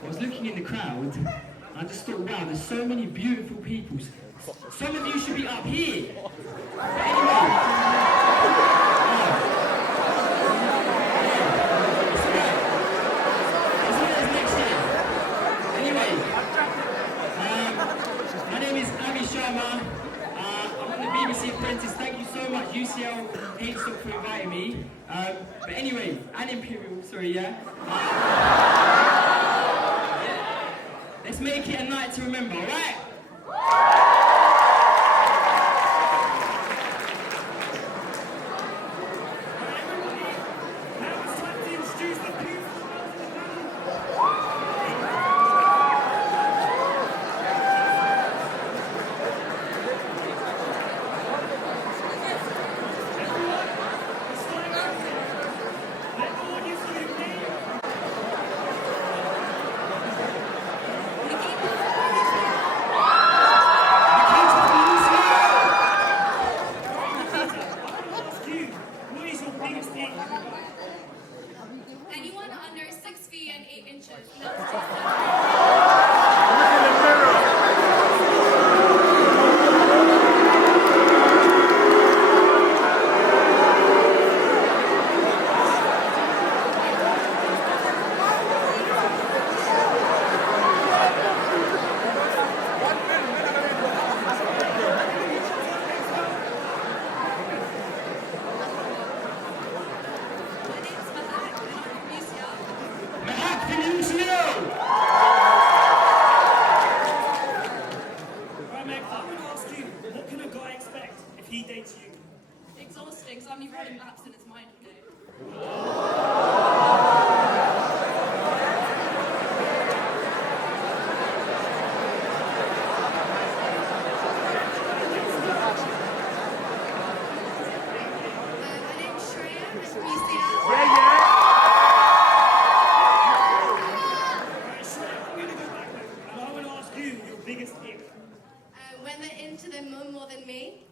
I was looking in the crowd, and I just thought, wow, there's so many beautiful people. Some of you should be up here. But anyway, my name is Ami Sharma. I'm on the BBC Apprentice. Thank you so much, UCL ASOC, for inviting me. But anyway, and Imperial, sorry, yeah. Let's make it a night to remember, alright? Anyone under 6 feet and 8 inches. He dates you. Exhausting, so I'm running laps in his mind today. My name's Shreya, I'm from UCL. Alright, Shreya, I'm going to go back there. And I want to ask you your biggest ick. When they're into their mum more than me.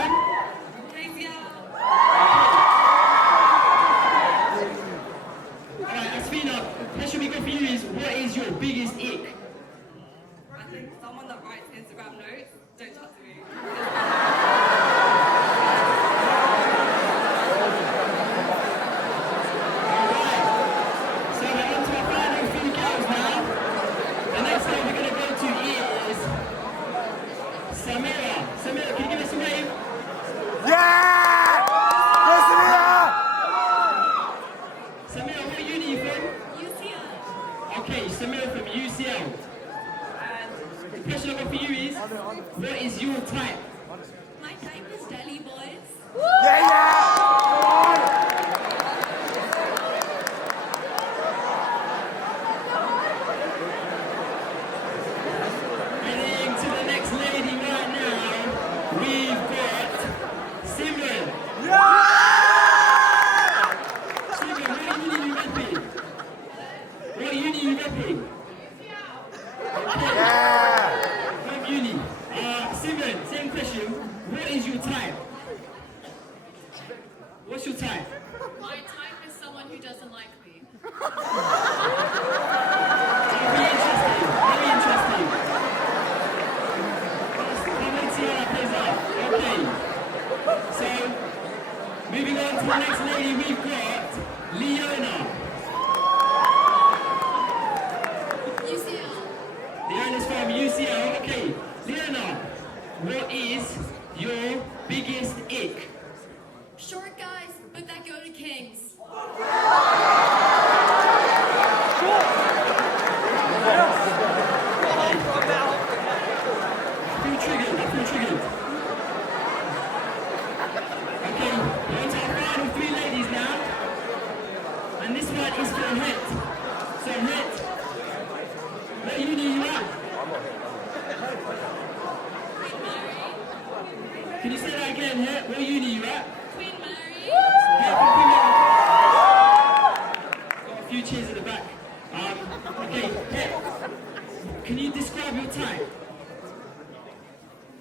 from? Alright, Asfina, the question we got for you is, what is your biggest ick? I think someone that writes Instagram notes, don't talk to me. Alright, so we're on to our final few girls now. The next one we're going to go to is Samira. Samira, can you give us a wave? Yeah! Go Samira! Samira, what uni are you from? UCL. Okay, Samira from UCL. And the question I've got for you is, what is your type? My type is Delhi boys. Yeah, yeah! Heading to the next lady right now, we've got Simran. Simran, what uni are you repping? What uni are you repping? Yeah! From uni. Simran, same question. What is your type? What's your type? My type is someone who doesn't like me. Very interesting. Very interesting. Come and see how that plays out. Okay. So, moving on to the next lady, we've got Leona. UCL. Leona's from UCL. Okay. Leona, what is your biggest ick? Short guys, but that go to Kings. I feel triggered. Okay, we're on to our final three ladies now. And this one is for Het. So Het, what uni are you at? Queen Mary. Can you say that again, Het? What uni are you at? Queen Mary. Het from Queen Mary. Got a few cheers at the back. Okay, Het, can you describe your type?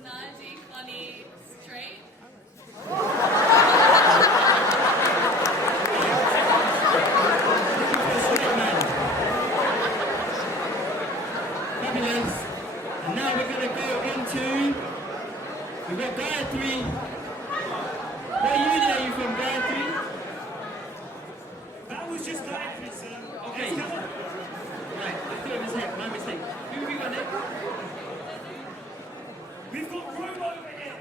Naughty, funny, straight. Fabulous. And now we're going to go on to, we've got Gayatri. What uni are you from, Gayatri? That was just Gayatri, sir. Okay. Let's go on. Right, I thought it was him, my mistake. Who have we got next? We've got Rome over here.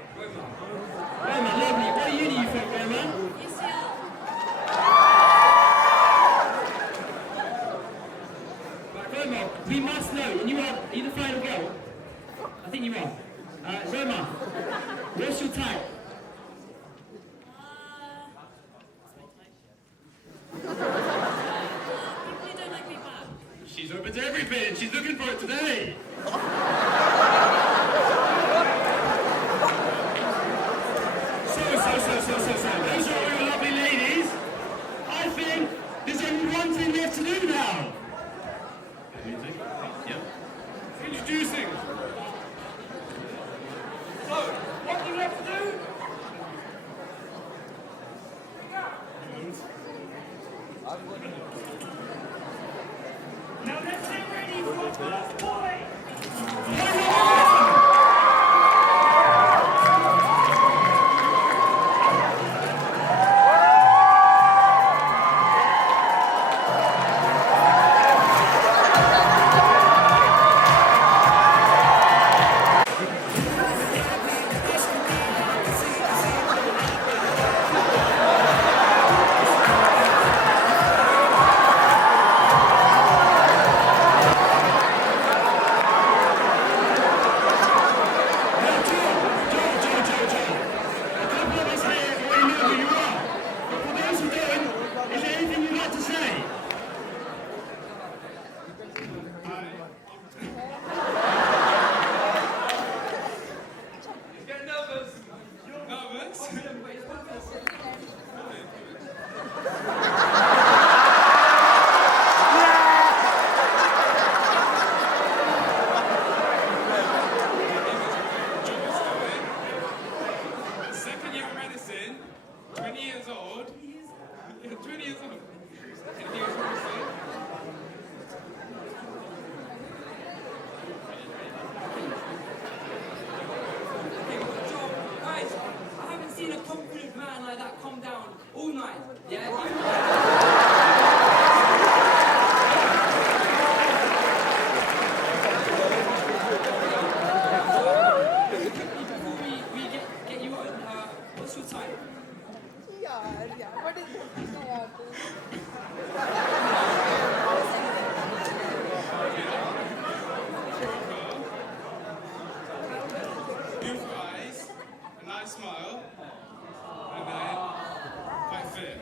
Roma, lovely. What uni are you from, Roma? UCL. Right, Roma, we must know, and are you the final girl? I think you are. Roma, what's your type? People who don't like me back. She's open to everything. She's looking for it today. So. Those are all your lovely ladies. I think there's only one thing left to do now. Yep. Introducing. So, what do we have to do? Now let's get ready for our first boy. 20 years old. 20 years old. Anything else you want to say? Guys, I haven't seen a confident man like that calm down all night. Yeah? What's your time? Beautiful eyes, a nice smile, and then quite fit.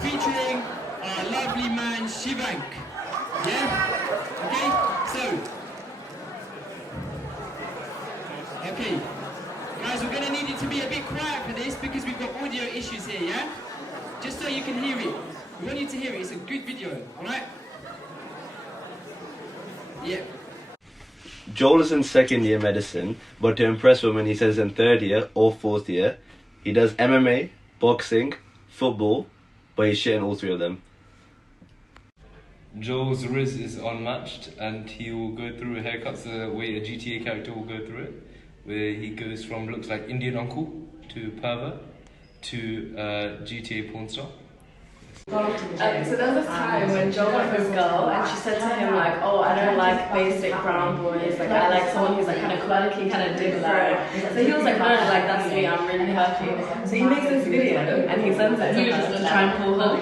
Featuring our lovely man Shivank. Yeah? Okay, guys, we're going to need it to be a bit quiet for this because we've got audio issues here, yeah? Just so you can hear it. We want you to hear it. It's a good video, alright? Yeah. Joel is in second year medicine, but to impress women, he says in third year or fourth year. He does MMA, boxing, football, but he's shit in all three of them. Joel's rizz is unmatched, and he will go through haircuts the way a GTA character will go through it, where he goes from looks like Indian uncle to pervert to GTA porn star. So there was a time when Joel went with this girl and she said to him like, oh, I don't like basic brown boys, like I like someone who's like kind of quirky, kind of diplomatic. So he was like, no, like that's me, I'm really happy. So he makes this video and he sends it to her to try and pull her.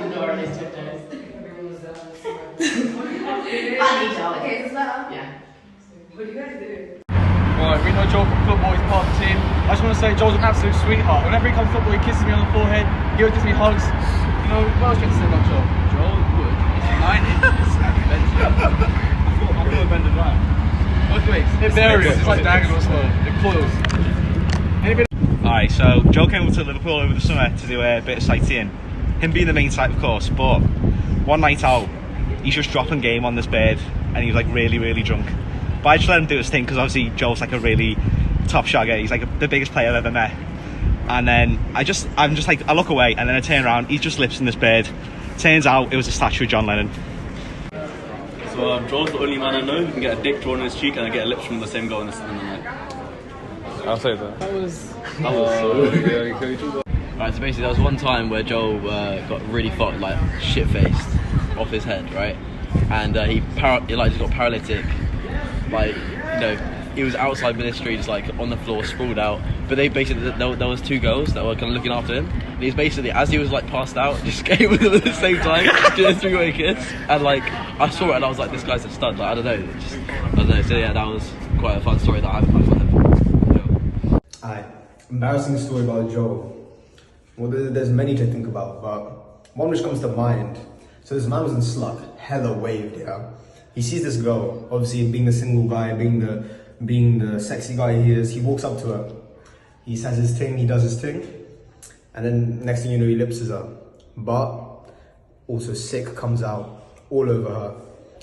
Funny Joel. Okay, is that? Yeah. What do you guys do? Right, we know Joel from football, he's part of the team. I just want to say Joel's an absolute sweetheart. Whenever he comes to football, he kisses me on the forehead, he always gives me hugs. You know, what else do you have to say about Joel? Joel would, if United I thought it bended right. Both ways. It varies, it's like diagonal slow. It coils. Alright, so Joel came over to Liverpool over the summer to do a bit of sightseeing. Him being the main site, of course, but one night out, he's just dropping game on this bed and he was like really drunk. But I just let him do his thing because obviously Joel's like a really top shagger. He's like the biggest player I've ever met. And then I'm just like, I look away and then I turn around, he's just lips in this bed. Turns out it was a statue of John Lennon. So Joel's the only man I know who can get a dick drawn in his cheek and I get lips from the same girl in the night. I'll say that. That was so good. Right, so basically there was one time where Joel got really fucked, like shit-faced off his head, right? And he just got paralytic, like, you know, he was outside ministry, just like on the floor, sprawled out. But they basically, there was two girls that were kind of looking after him. And he's basically, as he was like passed out, just came with them at the same time, doing a three-way kiss. And like, I saw it and I was like, this guy's a stud. Like, I don't know. So yeah, that was quite a fun story that I've had with him. Alright, embarrassing story about Joel. Well, there's many to think about, but one which comes to mind. So this man was in Slug, hella waved, yeah. He sees this girl, obviously being the single guy, being the sexy guy he is, he walks up to her. He says his thing, he does his thing, and then next thing you know, he lipses her. But also sick comes out all over her.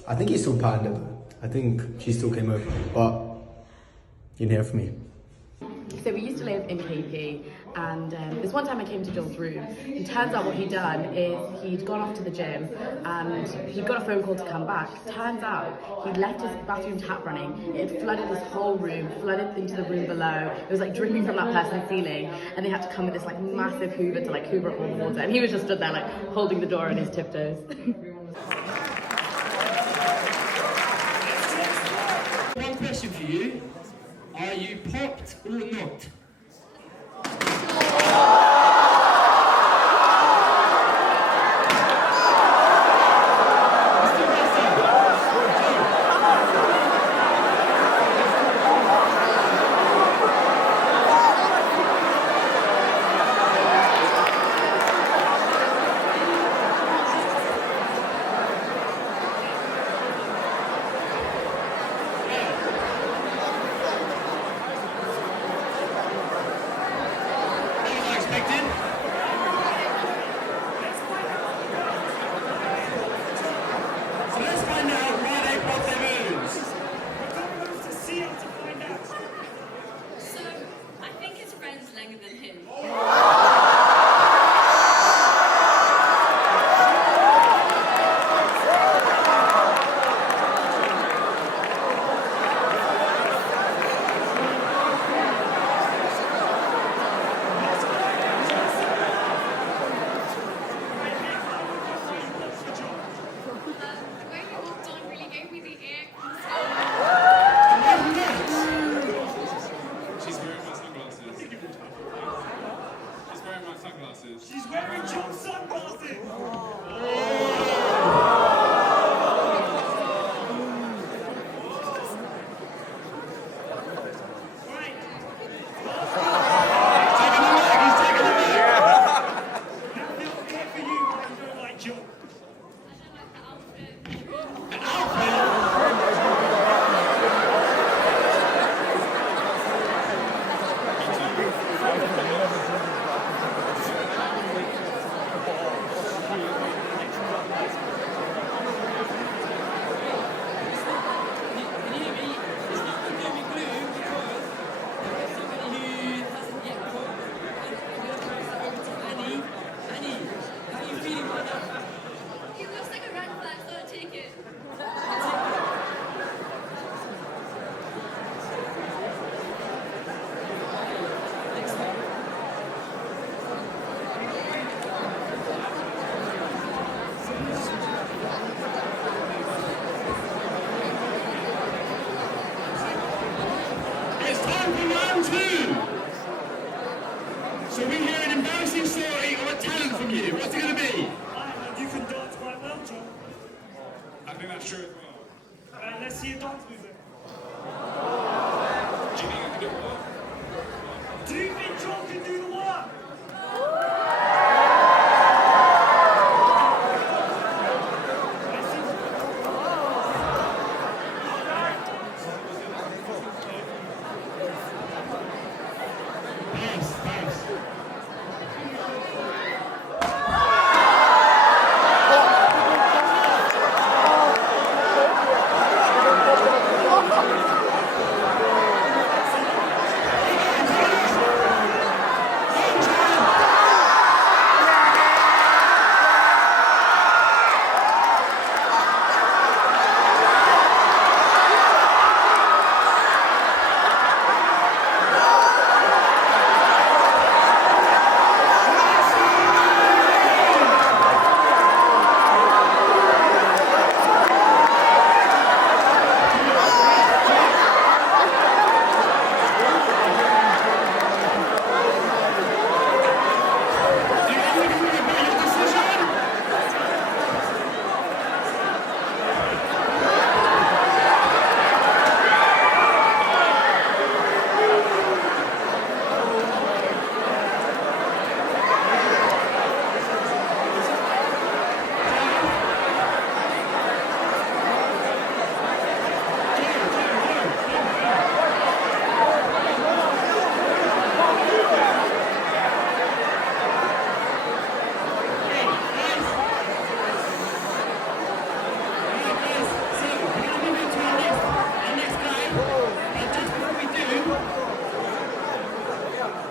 I think he still panned her. I think she still came over, but you didn't hear from me. So we used to live in KP, and this one time I came to Joel's room, and turns out what he'd done is he'd gone off to the gym and he'd got a phone call to come back. Turns out he'd left his bathroom tap running. It had flooded his whole room, flooded into the room below. It was like dripping from that person's ceiling, and they had to come with this like massive hoover to like hoover up all the water, and he was just stood there like holding the door on his tiptoes. One question for you. Are you popped or not? Time for round two. So we hear an embarrassing story or a talent from you. What's it going to be? You can dance quite well, John. I think that's true as well. Let's see your dance music. Do you think I can do it well? Do you think John can do the work?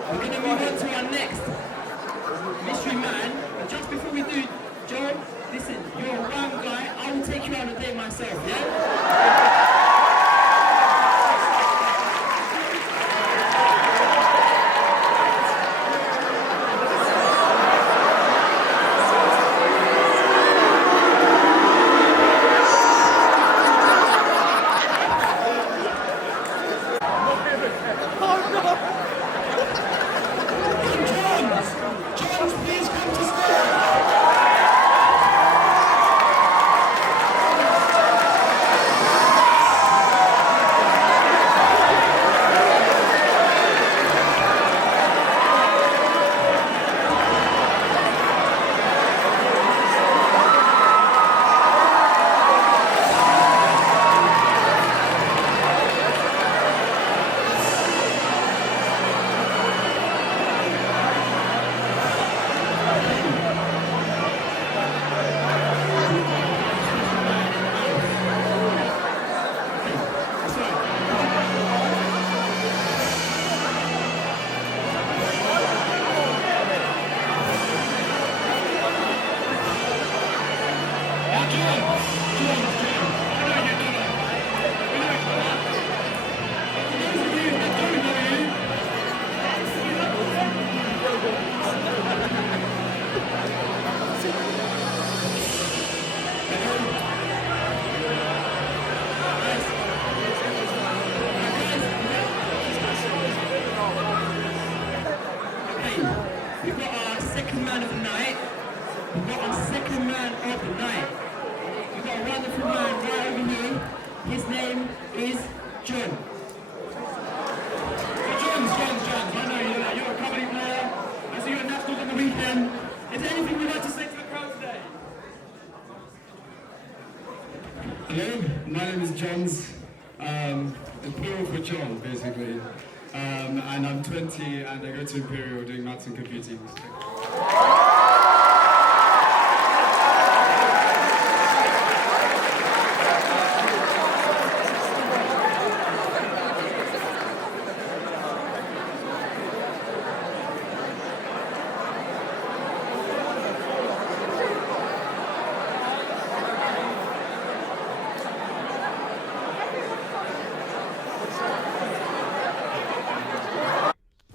We're going to move on to our next mystery man. But just before we do, Joe, listen, you're a one guy. I will take you on a date myself, yeah? We've got our second man of the night. We've got our second man of the night. We've got a wonderful man right over here. His name is John. So John, I know you're a comedy player. I see you're at Nationals on the weekend. Is there anything you'd like to say to the crowd today? Hello, my name is Johns. The plural for John, basically. And I'm 20 and I go to Imperial doing maths and computing.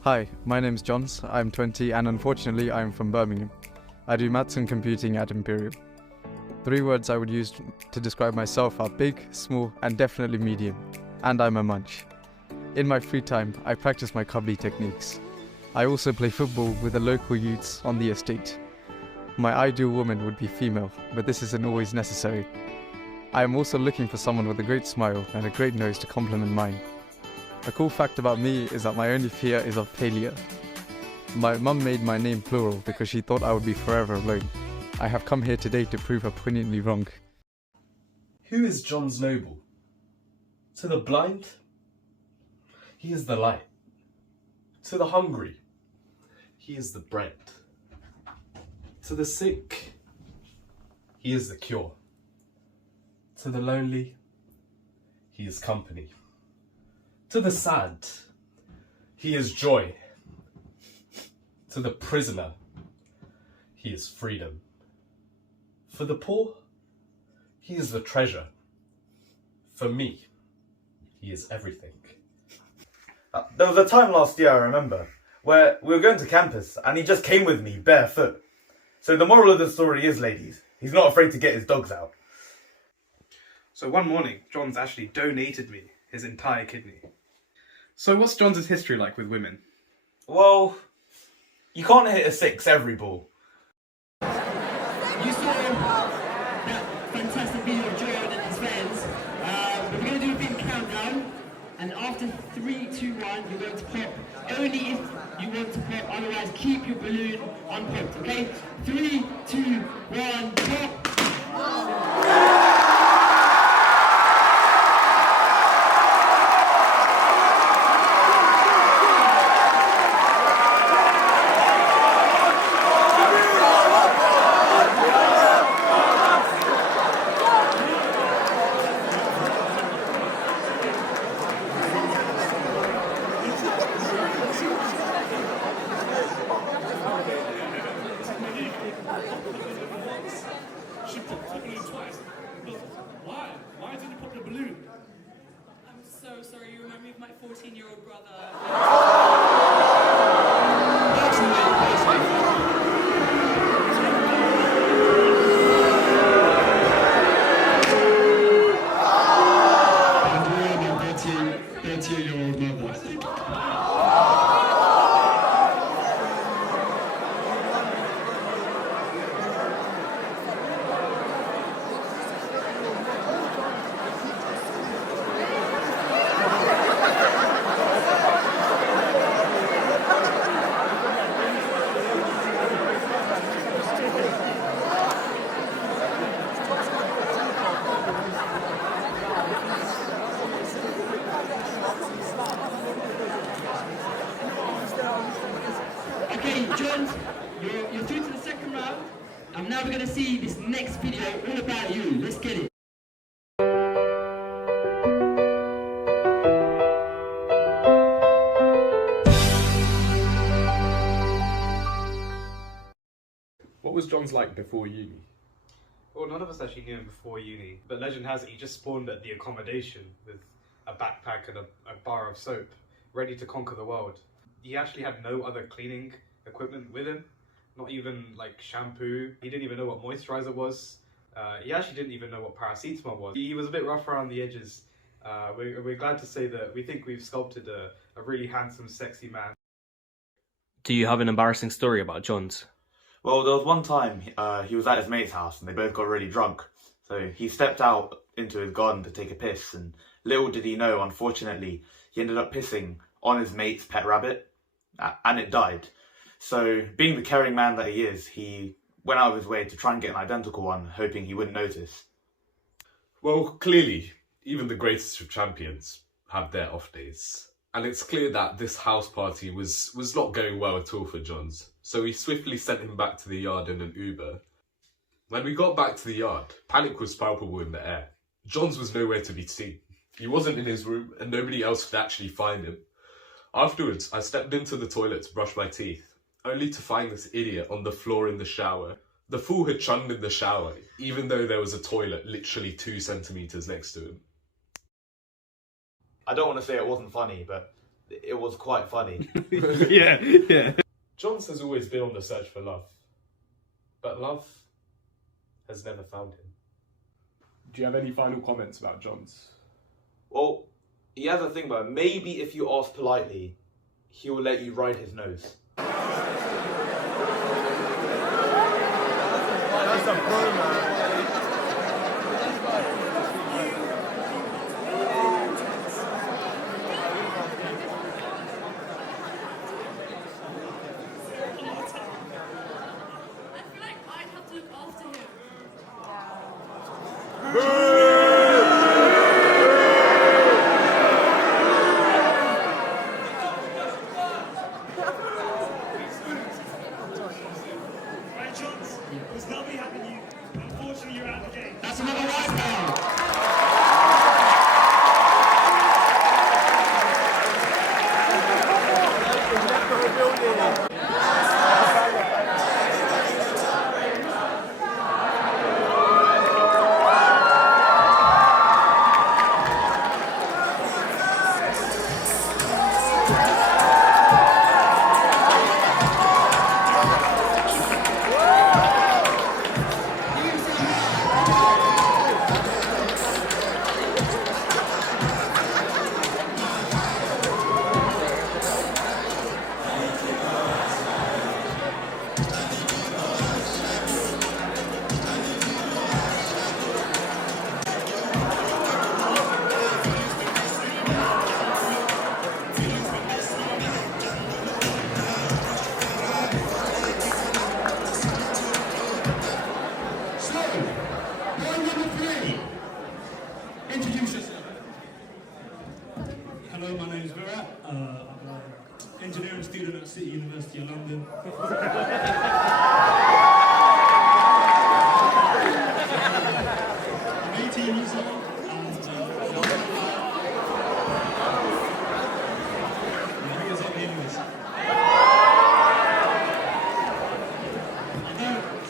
Hi, my name's Johns, I'm 20 and unfortunately I'm from Birmingham. I do maths and computing at Imperial. 3 words I would use to describe myself are big, small and definitely medium. And I'm a munch. In my free time, I practice my kabaddi techniques. I also play football with the local youths on the estate. My ideal woman would be female, but this isn't always necessary. I am also looking for someone with a great smile and a great nose to complement mine. A cool fact about me is that my only fear is of failure. My mum made my name plural because she thought I would be forever alone. I have come here today to prove her poignantly wrong. Who is John's noble? To the blind, he is the light. To the hungry, he is the bread. To the sick, he is the cure. To the lonely, he is company. To the sad, he is joy. To the prisoner, he is freedom. For the poor, he is the treasure. For me, he is everything. There was a time last year, I remember, where we were going to campus and he just came with me barefoot. So the moral of the story is, ladies, he's not afraid to get his dogs out. So one morning, John's actually donated me his entire kidney. So what's John's history like with women? Well, you can't hit a 6 every ball. You saw that fantastic video of Jordan and his friends. We're going to do a big countdown, and after 3, 2, 1, you're going to pop. Only if you want to pop, otherwise keep your balloon unpopped, okay? 3, 2, 1, pop! She popped the balloon twice. Why? Why did you pop the balloon? I'm so sorry, you remind me of my 14-year-old brother. Okay, John, you're through to the second round, and now we're going to see this next video all about you. Let's get it. What was John's like before uni? Well, none of us actually knew him before uni, but legend has it he just spawned at the accommodation with a backpack and a bar of soap, ready to conquer the world. He actually had no other cleaning equipment with him, not even like shampoo. He didn't even know what moisturizer was. He actually didn't even know what paracetamol was. He was a bit rough around the edges. We're glad to say that we think we've sculpted a really handsome, sexy man. Do you have an embarrassing story about John's? Well, there was one time he was at his mate's house and they both got really drunk. So he stepped out into his garden to take a piss, and little did he know, unfortunately, he ended up pissing on his mate's pet rabbit, and it died. So, being the caring man that he is, he went out of his way to try and get an identical one, hoping he wouldn't notice. Well, clearly, even the greatest of champions have their off days. And it's clear that this house party was not going well at all for Johns. So we swiftly sent him back to the yard in an Uber. When we got back to the yard, panic was palpable in the air. Johns was nowhere to be seen. He wasn't in his room and nobody else could actually find him. Afterwards, I stepped into the toilet to brush my teeth, only to find this idiot on the floor in the shower. The fool had chunned in the shower, even though there was a toilet literally 2 centimetres next to him. I don't want to say it wasn't funny, but it was quite funny. Yeah. Johns has always been on the search for love, but love has never found him. Do you have any final comments about Johns? Well, He has a thing about him. Maybe if you ask politely, he will let you ride his nose. That's a pro, man. Right, Johns, it was lovely having you. Unfortunately, you're out of the game. That's another white pound. Hello, my name is Virat. I'm an engineering student at City University of London. I'm 18 years old and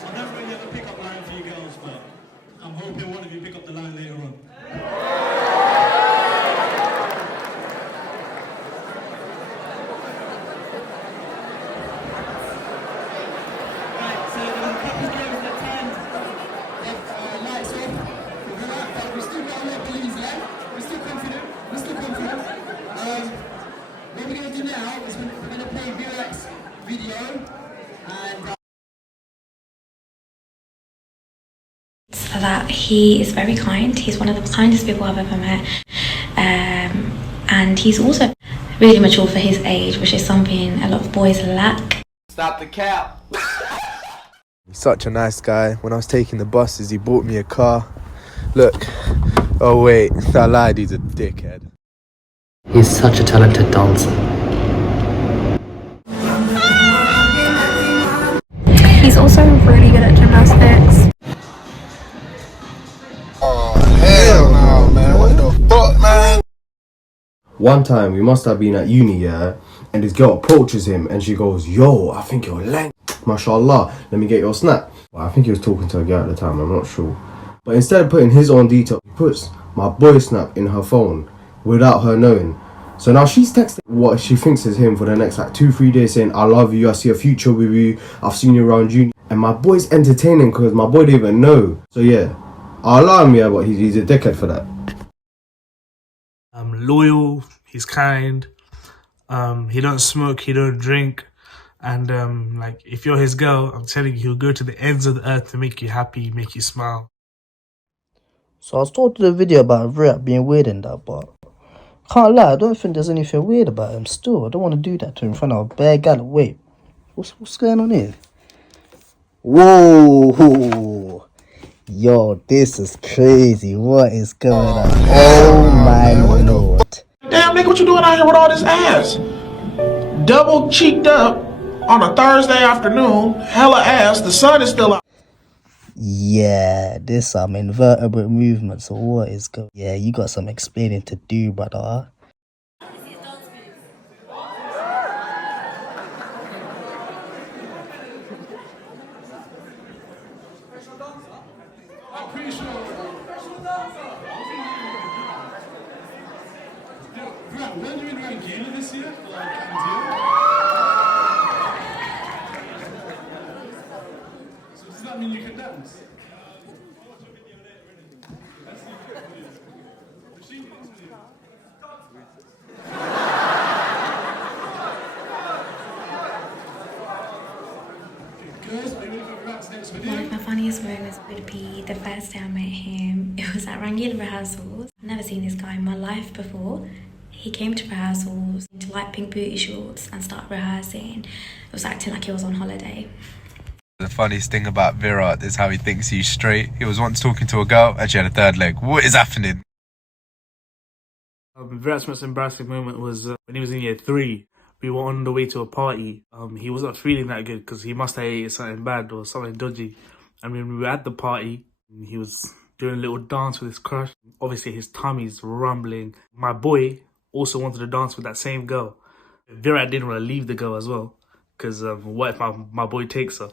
I don't really have a pick-up line for you girls, but I'm hoping one of you pick up the line later on. What we're going to do now is we're going to play Virat's video and that he is very kind. He's one of the kindest people I've ever met, and he's also really mature for his age, which is something a lot of boys lack. Stop the cap. He's such a nice guy. When I was taking the buses, he bought me a car. Look. Oh wait, I lied, he's a dickhead. He's such a talented dancer. He's also really good at gymnastics. Oh, hell no, man. What the fuck, man? One time, we must have been at uni, yeah, and this girl approaches him and she goes, yo, I think you're lang. Mashallah, let me get your snap. Well, I think he was talking to a girl at the time, I'm not sure. But instead of putting his own detail, he puts my boy's snap in her phone without her knowing. So now she's texting what she thinks is him for the next like 2-3 days saying, I love you, I see a future with you, I've seen you around uni. And my boy's entertaining because my boy didn't even know. So yeah, I'll allow him, yeah, but he's a dickhead for that. Loyal, he's kind, he don't smoke, he don't drink, and like if you're his girl, I'm telling you, he'll go to the ends of the earth to make you happy, make you smile. So I was talking to the video about Virat being weird in that, but can't lie, I don't think there's anything weird about him still. I don't want to do that to him in front of a bare gal. Wait, what's going on here? Whoa! Yo, this is crazy. What is going on? Oh my lord. Damn, nigga, what you doing out here with all this ass? Double cheeked up on a Thursday afternoon, hella ass, the sun is still out. Yeah, there's some invertebrate movements. So what is going on? Yeah, you got some explaining to do, brother. We're doing around Gala this year, so does that mean you can dance? this moment would be the first day I met him. It was at Rangila rehearsals. I've never seen this guy in my life before. He came to rehearsals in light pink booty shorts and started rehearsing. It was acting like he was on holiday. The funniest thing about Virat is how he thinks he's straight. He was once talking to a girl and she had a third leg. What is happening? Virat's most embarrassing moment was when he was in year 3. We were on the way to a party. He wasn't feeling that good because he must have ate something bad or something dodgy. And when we were at the party, he was doing a little dance with his crush. Obviously, his tummy's rumbling. My boy also wanted to dance with that same girl. Virat didn't want to leave the girl as well because what if my boy takes her?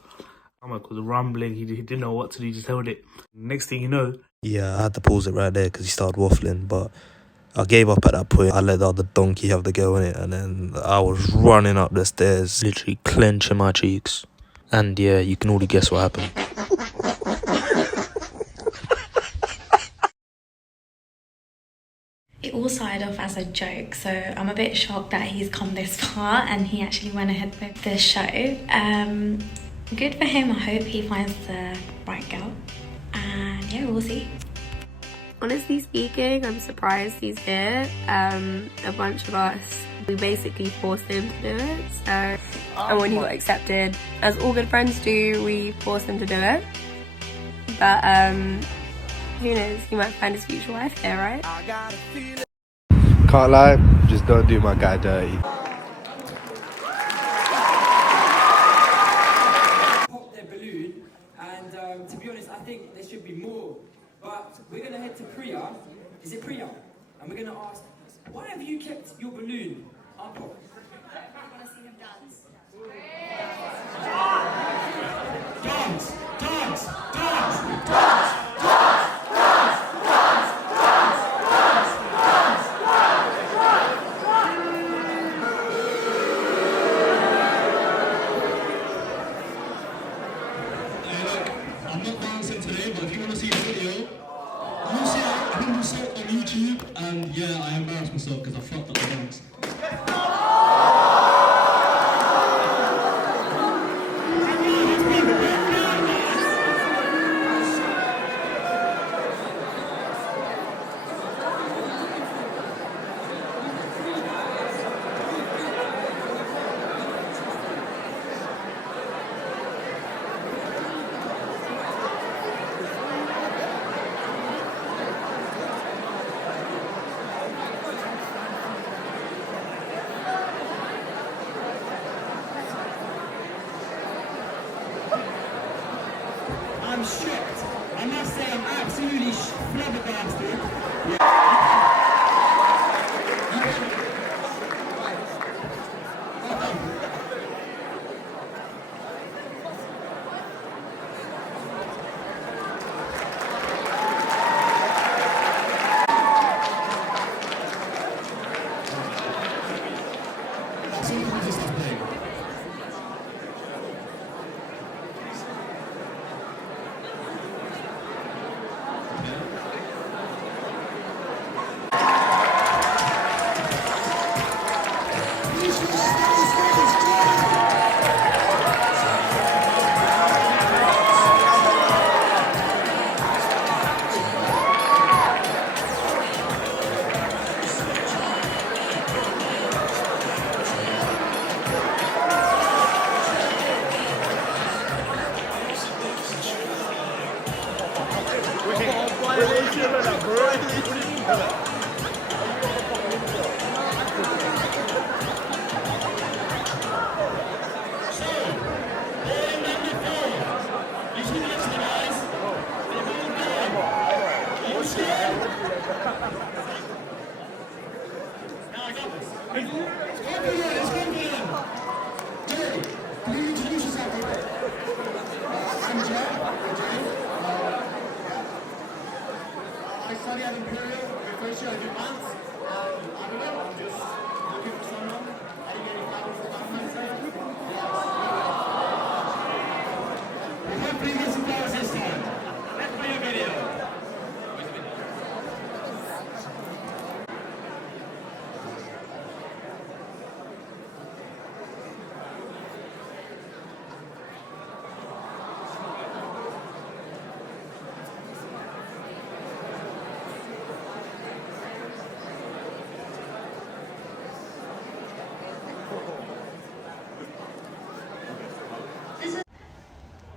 Stomach was rumbling. He didn't know what to do. He just held it. Next thing you know... Yeah, I had to pause it right there because he started waffling, but I gave up at that point. I let the other donkey have the girl in it, and then I was running up the stairs, literally clenching my cheeks. And yeah, you can already guess what happened. It all started off as a joke, so I'm a bit shocked that he's come this far and he actually went ahead with the show. Good for him. I hope he finds the right girl. And yeah, we'll see. Honestly speaking, I'm surprised he's here. A bunch of us, we basically forced him to do it. So, and when he got accepted, as all good friends do, we forced him to do it. But who knows? He might find his future wife here, right? Can't lie, just don't do my guy dirty. Pop their balloon, and to be honest, I think there should be more. But we're going to head to Priya. Is it Priya? And we're going to ask, why have you kept your balloon up? I want to see him dance. Dance! Dance! Dance! Dance! I'm not dancing today, but if you want to see the video, you'll see I put myself on YouTube, and yeah, I embarrassed myself because I fucked up the dance. I'm shocked. I must say I'm absolutely flabbergasted.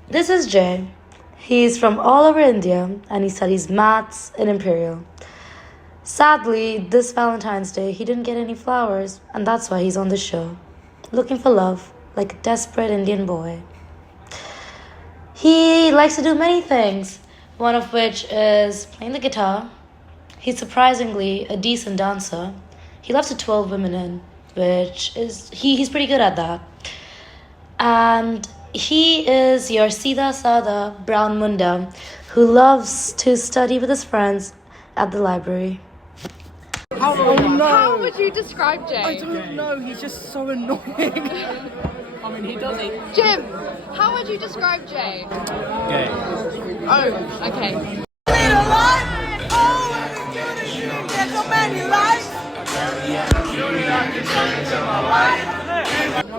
This is Jay. He's from all over India and he studies maths in Imperial. Sadly, this Valentine's Day he didn't get any flowers and that's why he's on the show, looking for love like a desperate Indian boy. He likes to do many things, one of which is playing the guitar. He's surprisingly a decent dancer. He loves to twirl women in, which is, he's pretty good at that. And he is your Sida Sada brown munda who loves to study with his friends at the library. How would you describe Jay? I don't know, he's just so annoying. I mean, he does it. Jim, how would you describe Jay? Gay. Oh, okay.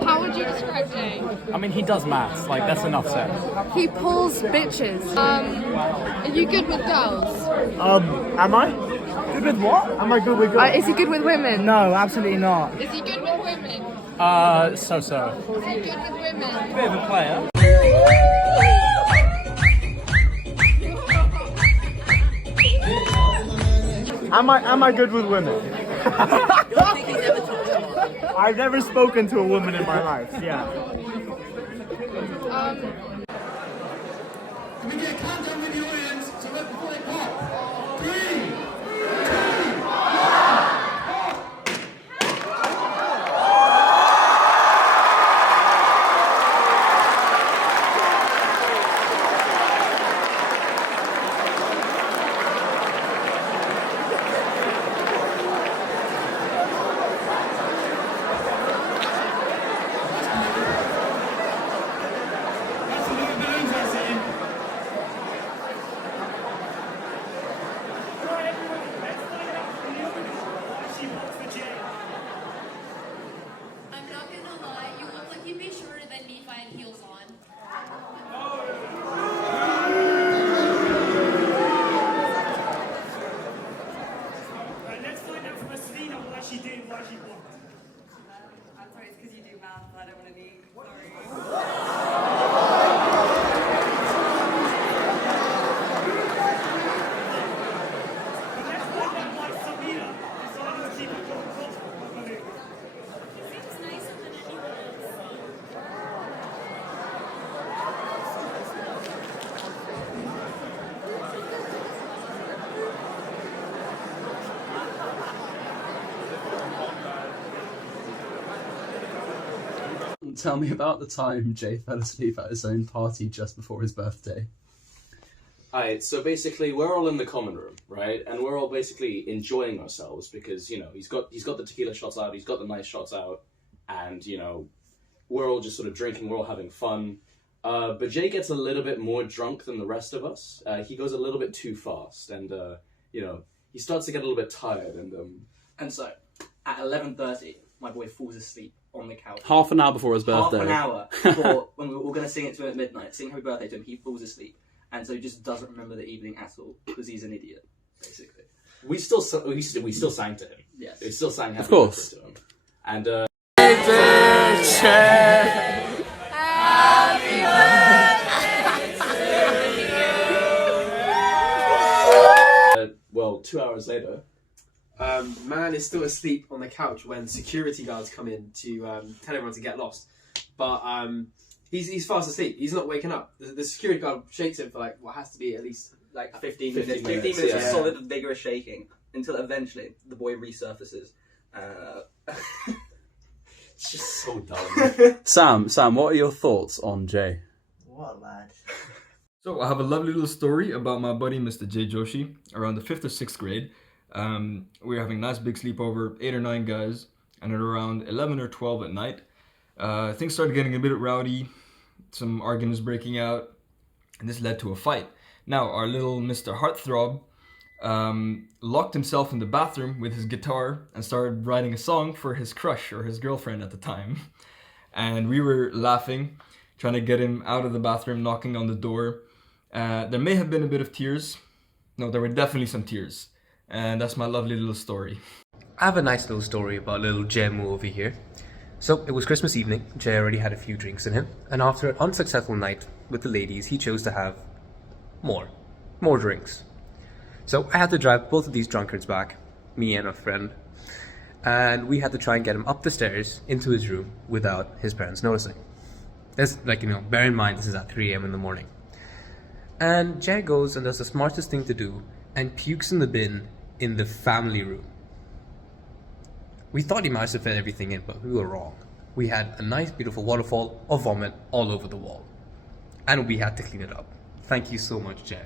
How would you describe Jay? I mean, he does maths, like, that's enough said. He pulls bitches. Are you good with girls? Am I? Good with what? Am I good with girls? Is he good with women? No, absolutely not. Is he good with women? So. Is he good with women? Bit of a player. Am I good with women? I've never spoken to a woman in my life, yeah. Can we get a countdown with the audience so right before they pop? 3, 2, I'm not gonna lie, you look like you'd be shorter than me if I had heels on. Let's find out from Selena why she did, why she blocked. I'm sorry, it's because you do math, but I don't want to be sorry. Let's find out why Selena decided to keep it going. Seems nicer than anyone else. Tell me about the time Jay fell asleep at his own party just before his birthday. Alright, so basically we're all in the common room, right? And we're all basically enjoying ourselves because, you know, he's got the tequila shots out, he's got the nice shots out, and, you know, we're all just sort of drinking, we're all having fun. But Jay gets a little bit more drunk than the rest of us. He goes a little bit too fast, and, you know, he starts to get a little bit tired, And so, at 11:30, my boy falls asleep on the couch. Half an hour before his birthday. Half an hour before, when we were all going to sing it to him at midnight, sing happy birthday to him, he falls asleep. And so he just doesn't remember the evening at all, because he's an idiot, basically. we still sang to him. Yes. We still sang happy Of course. birthday to him. And, well, 2 hours later, man is still asleep on the couch when security guards come in to tell everyone to get lost. But he's fast asleep. He's not waking up. The security guard shakes him for like what has to be at least like 15 minutes. 15 minutes of solid, vigorous shaking until eventually the boy resurfaces. it's just so dumb. Sam, what are your thoughts on Jay? What a lad. So I have a lovely little story about my buddy Mr. Jay Joshi. Around the 5th or 6th grade, we were having a nice big sleepover, 8 or 9 guys, and at around 11 or 12 at night, things started getting a bit rowdy, some arguments breaking out, and this led to a fight. Now, our little Mr. Heartthrob locked himself in the bathroom with his guitar and started writing a song for his crush or his girlfriend at the time. And we were laughing, trying to get him out of the bathroom, knocking on the door. There may have been a bit of tears. No, there were definitely some tears. And that's my lovely little story. I have a nice little story about little Jem over here. So it was Christmas evening. Jay already had a few drinks in him, and after an unsuccessful night with the ladies, he chose to have more drinks. So I had to drive both of these drunkards back, me and a friend, and we had to try and get him up the stairs into his room without his parents noticing. This, like, you know, bear in mind this is at 3 a.m. in the morning. And Jay goes and does the smartest thing to do and pukes in the bin in the family room. We thought he might have fit everything in, but we were wrong. We had a nice beautiful waterfall of vomit all over the wall. And we had to clean it up. Thank you so much, Jay.